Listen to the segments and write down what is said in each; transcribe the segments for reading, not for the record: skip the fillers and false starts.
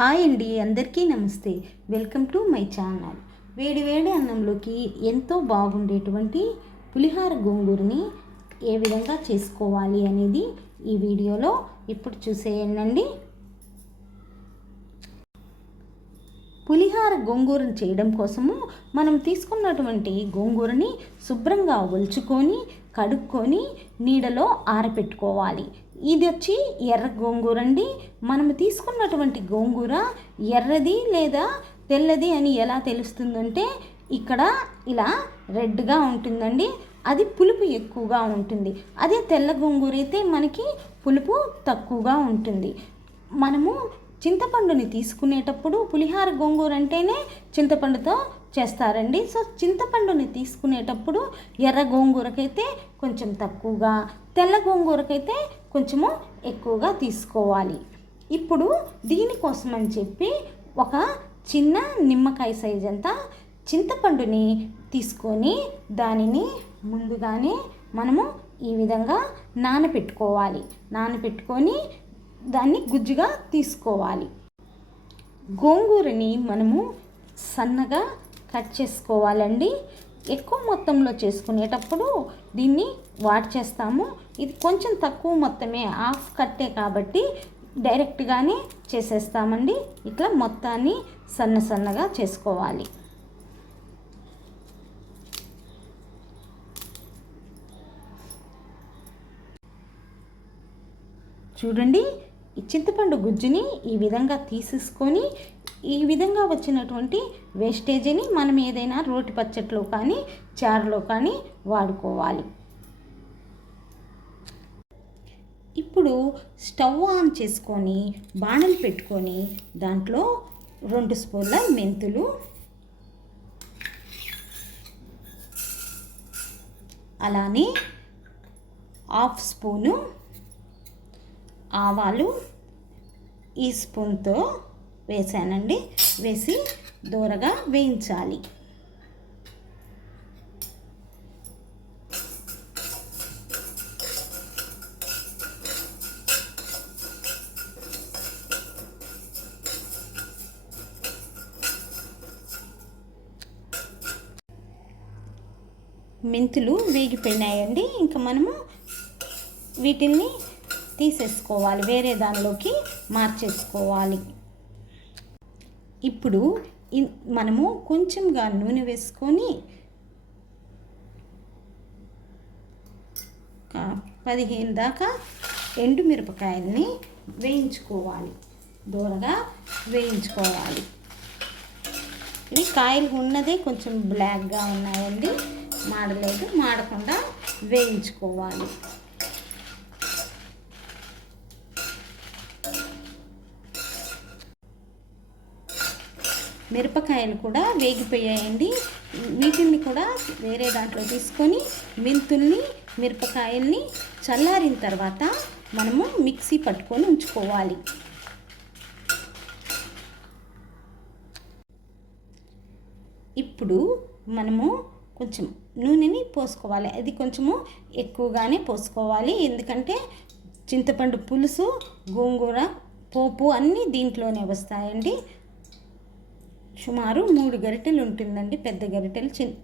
Hi అండి, అందరికీ నమస్తే. Welcome to my channel. వేడి వేడి అన్నంలోకి ఎంతో బాగుండేటువంటి పులిహార గోంగూరని ఏ విధంగా చేసుకోవాలి అనేది ఈ వీడియోలో ఇప్పుడు చూసేయండి. పులిహార గోంగూరను చేయడం కోసము మనం తీసుకున్నటువంటి గోంగూరని శుభ్రంగా ఒలుచుకొని కడుక్కొని నీడలో ఆరబెట్టుకోవాలి. ఇది వచ్చి ఎర్ర గోంగూర అండి. మనము తీసుకున్నటువంటి గోంగూర ఎర్రది లేదా తెల్లది అని ఎలా తెలుస్తుందంటే ఇక్కడ ఇలా రెడ్గా ఉంటుందండి. అది పులుపు ఎక్కువగా ఉంటుంది. అదే తెల్ల గోంగూర అయితే మనకి పులుపు తక్కువగా ఉంటుంది. మనము చింతపండుని తీసుకునేటప్పుడు పులిహార గోంగూర అంటేనే చింతపండుతో చేస్తారండి. సో చింతపండుని తీసుకునేటప్పుడు ఎర్ర గోంగూరకైతే కొంచెం తక్కువగా, తెల్ల గోంగూరకైతే కొంచెము ఎక్కువగా తీసుకోవాలి. ఇప్పుడు దీనికోసం అని చెప్పి ఒక చిన్న నిమ్మకాయ సైజ్ అంతా చింతపండుని తీసుకొని దానిని ముందుగానే మనము ఈ విధంగా నానబెట్టుకొని దాన్ని గుజ్జుగా తీసుకోవాలి. గోంగూరని మనము సన్నగా కట్ చేసుకోవాలండి. ఎక్కువ మొత్తంలో చేసుకునేటప్పుడు దీన్ని వాట్ చేస్తాము. ఇది కొంచెం తక్కువ మొత్తమే, హాఫ్ కట్టే కాబట్టి డైరెక్ట్గానే చేసేస్తామండి. ఇట్లా మొత్తాన్ని సన్నగా చేసుకోవాలి. చూడండి, ఈ చింతపండు గుజ్జుని ఈ విధంగా తీసేసుకొని ఈ విధంగా వచ్చినటువంటి వేస్టేజీని మనం ఏదైనా రోటి పచ్చట్లో కానీ చారులో కానీ వాడుకోవాలి. ఇప్పుడు స్టవ్ ఆన్ చేసుకొని బాణలు పెట్టుకొని దాంట్లో 2 స్పూన్ల మెంతులు, అలానే 1/2 స్పూను ఆవాలు ఈ స్పూన్తో వేసానండి. వేసి దూరగా వేయించాలి. మెంతులు వేగిపోయినాయండి. ఇంకా మనము వీటిల్ని తీసేసుకోవాలి, వేరే దానిలోకి మార్చేసుకోవాలి. ఇప్పుడు మనము కొంచెంగా నూనె వేసుకొని 15 దాకా ఎండుమిరపకాయల్ని వేయించుకోవాలి, దూరగా వేయించుకోవాలి. ఇవి కాయలు ఉన్నదే కొంచెం బ్లాక్గా ఉన్నాయండి, మాడలేదు. మాడకుండా వేయించుకోవాలి. మిరపకాయలు కూడా వేగిపోయాయండి. వీటిని కూడా వేరే దాంట్లో తీసుకొని మెంతుల్ని మిరపకాయల్ని చల్లారిన తర్వాత మనము మిక్సీ పట్టుకొని ఉంచుకోవాలి. ఇప్పుడు మనము కొంచెం నూనెని పోసుకోవాలి. అది కొంచెము ఎక్కువగానే పోసుకోవాలి, ఎందుకంటే చింతపండు పులుసు, గోంగూర, పోపు అన్నీ దీంట్లోనే వస్తాయండి. సుమారు 3 గరిటెలు ఉంటుందండి, పెద్ద గరిటెలు.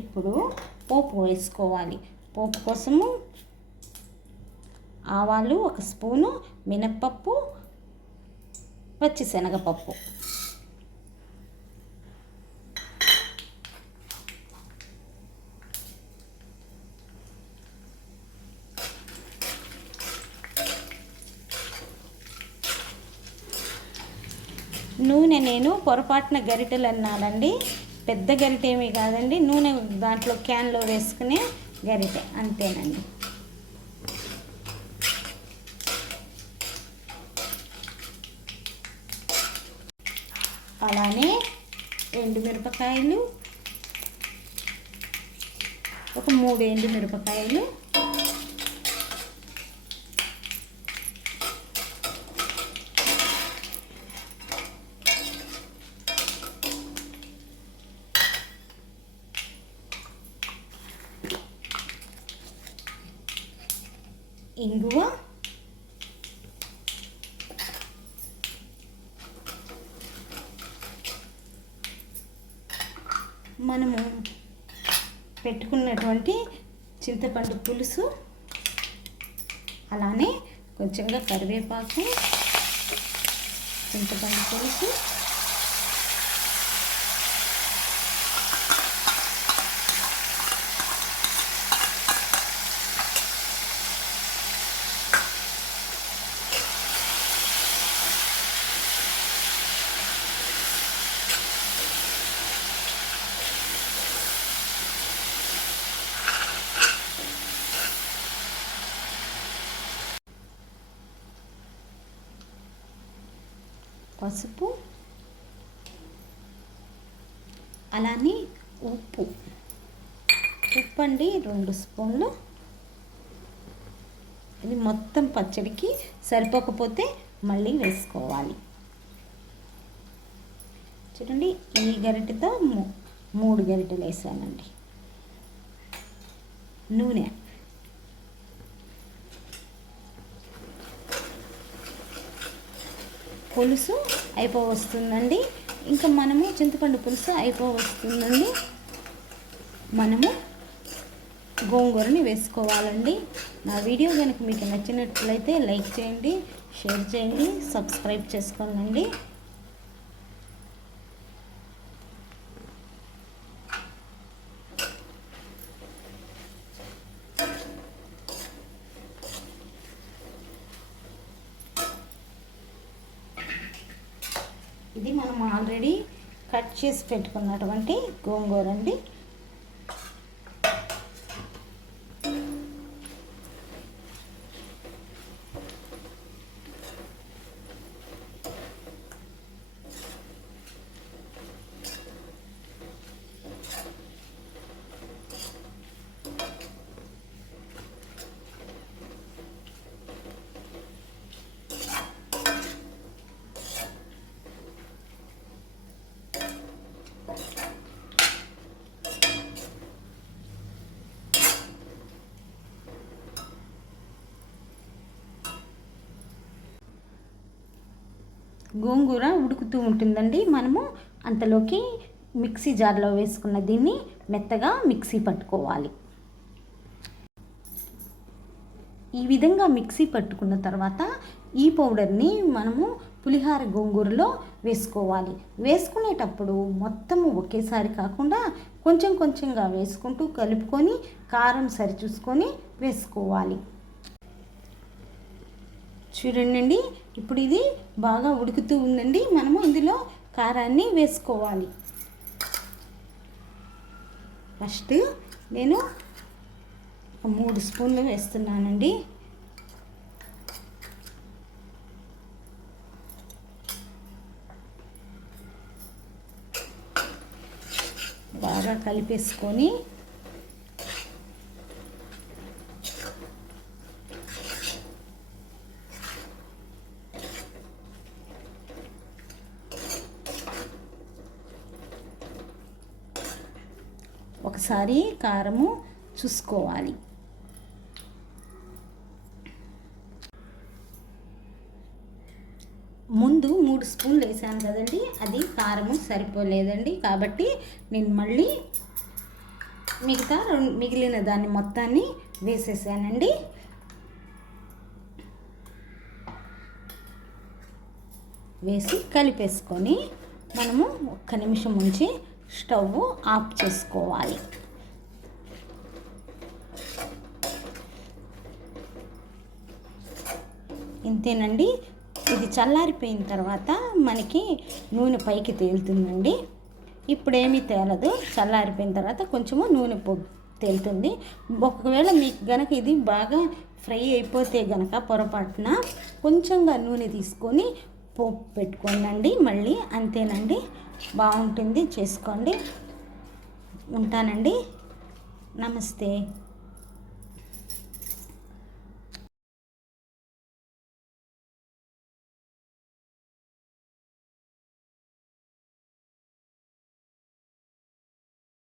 ఇప్పుడు పోపు వేసుకోవాలి. పోపు కోసము ఆవాలు 1 స్పూను, మినప్పప్పు, పచ్చిశనగపప్పు, నూనె నేను పొరపాటున గరిటెలు అన్నానండి. పెద్ద గరిటె ఏమీ కాదండి, నూనె దాంట్లో క్యాన్లో వేసుకునే గరిటె, అంతేనండి. అలానే ఎండుమిరపకాయలు, ఒక 3 ఎండుమిరపకాయలు, ఇంగువ, మనము పెట్టుకున్నటువంటి చింతపండు పులుసు, అలానే కొంచెంగా కరివేపాకు, చింతపండు పులుసు, పసుపు, అలానే ఉప్పు అండి 2 స్పూన్లు. ఇది మొత్తం పచ్చడికి సరిపోకపోతే మళ్ళీ వేసుకోవాలి. చూడండి, ఈ గరిటెతో 3 గరిటెలు వేసానండి. నూనె, పులుసు అయిపోవస్తుందండి. ఇంకా మనము చింతపండు పులుసు అయిపోవస్తుందండి. మనము గోంగూరని వేసుకోవాలండి. నా వీడియో కనుక మీకు నచ్చినట్లయితే లైక్ చేయండి, షేర్ చేయండి, సబ్స్క్రైబ్ చేసుకోండి. ఇది మనం ఆల్రెడీ కట్ చేసి పెట్టుకున్నటువంటి గోంగూర అండి. గోంగూర ఉడుకుతూ ఉంటుందండి. మనము అంతలోకి మిక్సీ జార్లో వేసుకున్న దీన్ని మెత్తగా మిక్సీ పట్టుకోవాలి. ఈ విధంగా మిక్సీ పట్టుకున్న తర్వాత ఈ పౌడర్ని మనము పులిహార గోంగూరలో వేసుకోవాలి. వేసుకునేటప్పుడు మొత్తము ఒకేసారి కాకుండా కొంచెం కొంచెంగా వేసుకుంటూ కలుపుకొని కారం సరిచూసుకొని వేసుకోవాలి. చూడండి, ఇప్పుడు ఇది బాగా ఉడుకుతూ ఉందండి. మనము ఇందులో కారాన్ని వేసుకోవాలి. ఫస్ట్ నేను 3 స్పూన్లు వేస్తున్నానండి. బాగా కలిపేసుకొని ఒకసారి కారము చూసుకోవాలి. ముందు 3 స్పూన్లు వేసాను కదండి, అది కారము సరిపోలేదండి. కాబట్టి నేను మళ్ళీ మిగిలిన దాన్ని మొత్తాన్ని వేసేసానండి. వేసి కలిపేసుకొని మనము 1 నిమిషం ఉంచి స్టవ్ ఆఫ్ చేసుకోవాలి. ఇంతేనండి. ఇది చల్లారిపోయిన తర్వాత మనకి నూనె పైకి తేలుతుందండి. ఇప్పుడేమీ తేలదు. చల్లారిపోయిన తర్వాత కొంచెము నూనె తేలుతుంది. ఒకవేళ మీకు గనక ఇది బాగా ఫ్రై అయిపోతే గనక పొరపాటున కొంచెంగా నూనె తీసుకొని పోపు పెట్టుకోండి. మళ్ళీ అంతేనండి, బాగుంటుంది. చేసుకోండి. ఉంటానండి. నమస్తే.